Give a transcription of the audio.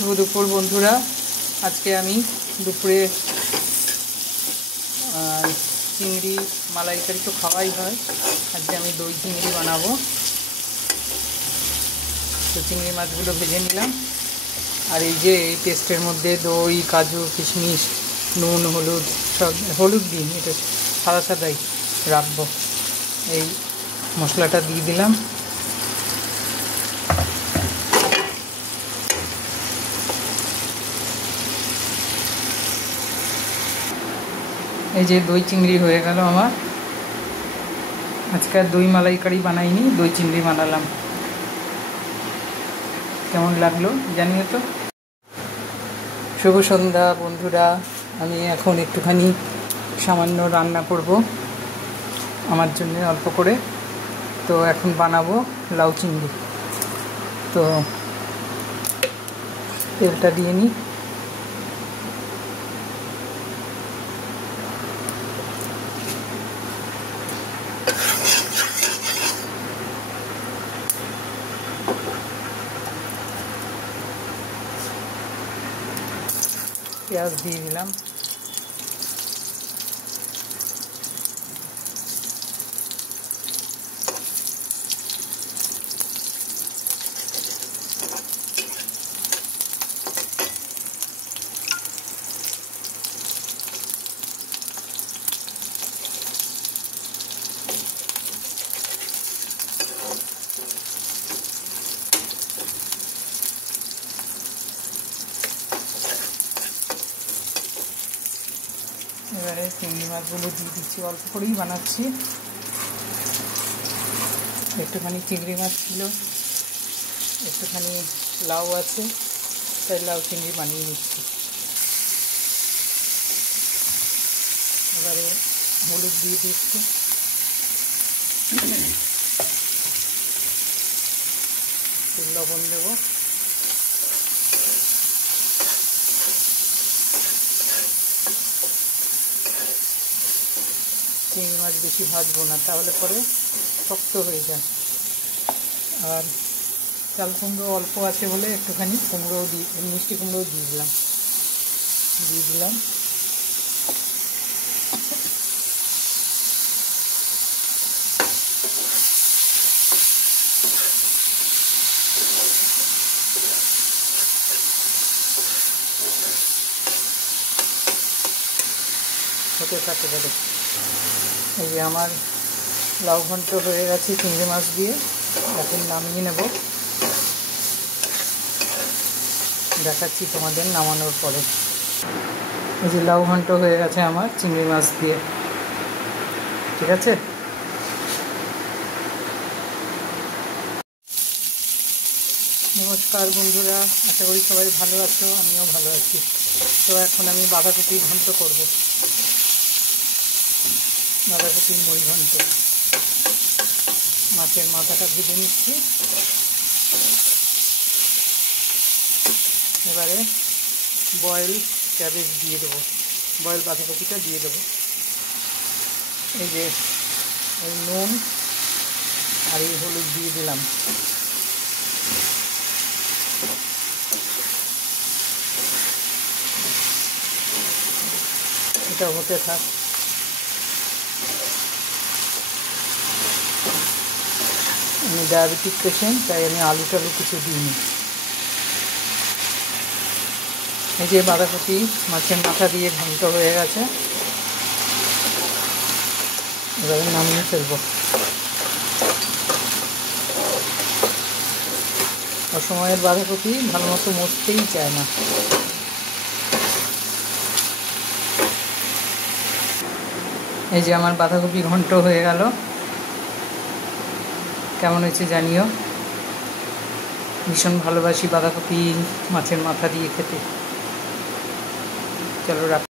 শুভ দুপুর বন্ধুরা। আজকে আমি দুপুরে চিংড়ি মালাইকারি তো খাওয়াই হয়, আজকে আমি দই চিংড়ি বানাবো। তো চিংড়ি মাছগুলো ভেজে নিলাম, আর এই যে এই পেস্টের মধ্যে দই, কাজু, কিশমিশ, নুন, হলুদ, সব হলুদ দিন, এটা সাদা সাদাই রাখবো। এই মশলাটা দিয়ে দিলাম। এই যে দই চিংড়ি হয়ে গেল আমার। আজকে আর দই মালাইকারি বানাইনি, দই চিংড়ি বানালাম। কেমন লাগলো জানিও তো। শুভ সন্ধ্যা বন্ধুরা। আমি এখন একটুখানি সামান্য রান্না করব আমার জন্য অল্প করে। তো এখন বানাবো লাউ চিংড়ি। তো তেলটা দিয়ে নিই। পেঁয়াজ দিয়ে দিলাম। এবারে চিংড়ি মাছগুলো দিয়ে দিচ্ছি, অল্প করেই বানাচ্ছি। একটুখানি চিংড়ি মাছ ছিল, একটুখানি লাউ আছে, তাই লাউ চিংড়ি বানিয়ে নিচ্ছি। এবারে হলুদ দিয়ে দিচ্ছি, লবণ দেবো। চিংড়ি মাছ বেশি ভাজবো না, তাহলে পরে শক্ত হয়ে যায়। আর চাল কুমড়ো অল্প আছে বলে একটুখানি কুমড়োও মিষ্টি কুমড়োও দিয়ে দিলাম। হতে থাকতে পারে। এই যে আমার লাউ ঘন্ট হয়ে গেছে চিংড়ি মাছ দিয়ে, এখন নামিয়ে নেব। দেখাচ্ছি তোমাদের নামানোর পরে। এই যে লাউ ঘন্ট হয়ে গেছে আমার চিংড়ি মাছ দিয়ে, ঠিক আছে। নমস্কার বন্ধুরা, আশা করি সবাই ভালো আছো, আমিও ভালো আছি। তো এখন আমি বাঁধাকপি ঘন্ট করব, বাঁধাকপি মুড়ি ঘন্ট। মাছের মাথাটা ভেজে নিচ্ছি। এবারে বয়েল ক্যাবেজ দিয়ে দেবো, বয়েল বাঁধাকপিটা দিয়ে দেবো। এই যে এই নুন আর এই হলুদ দিয়ে দিলাম। এটা হতে থাক। আমি ডায়াবেটিক পেশেন্ট, তাই আমি আলু টালু কিছু দিইনি। এই যে বাঁধাকপি মাছের মাথা দিয়ে ঘন্ট হয়ে গেছে, এবারে নামিয়ে ফেলবো। অসময়ের বাঁধাকপি ভালো মতো মরতেই চায় না। এই যে আমার বাঁধাকপি ঘন্ট হয়ে গেল। কেমন হয়েছে জানিও। ভীষণ ভালোবাসি বাঁধাকপি মাছের মাথা দিয়ে খেতে। চলো রাখ।